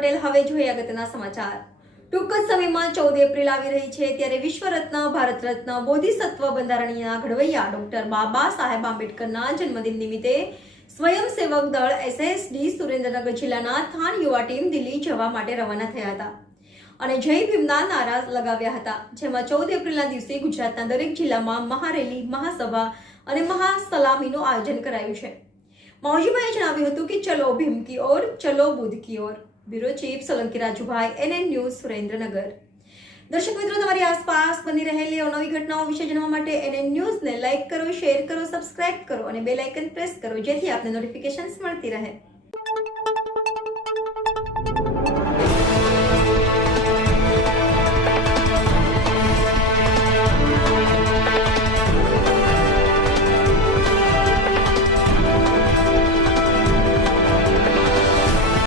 પટેલ। હવે જોઈએ અગત્યના સમાચાર। ટૂંક જ સમયમાં 14 એપ્રિલ આવી રહી છે, ત્યારે વિશ્વ રત્ન, ભારત રત્ન, બોધિસત્વ બંધારણીય ઘડવૈયા ડોક્ટર બાબા સાહેબ આંબેડકરના જન્મદિન નિમિત્તે સ્વયંસેવક દળ SSD સુરેન્દ્રનગર જિલ્લાના થાન યુવા ટીમ દિલ્હી જવા માટે રવાના થયા હતા અને જય ભીમના નારા લગાવ્યા હતા, જેમાં 14 એપ્રિલના દિવસે ગુજરાતના દરેક જિલ્લામાં મહારેલી, મહાસભા અને મહાસલામીનું આયોજન કરાયું છે। મૌજીભાઈએ જણાવ્યું હતું કે ચલો ભીમ કી ઓર, ચલો બુદ્ધ કી ઓર। Bureau chief Solanki Rajubhai, NN news, Surendranagar. દર્શક મિત્રો, તમારી આસપાસ બની રહેલી અવનવી ઘટનાઓ વિશે જાણવા માટે NN ન્યૂઝને લાઇક કરો, શેર કરો, સબસ્ક્રાઇબ કરો અને બેલ આઇકન પ્રેસ કરો, જેથી આપને નોટિફિકેશન્સ મળતી રહે।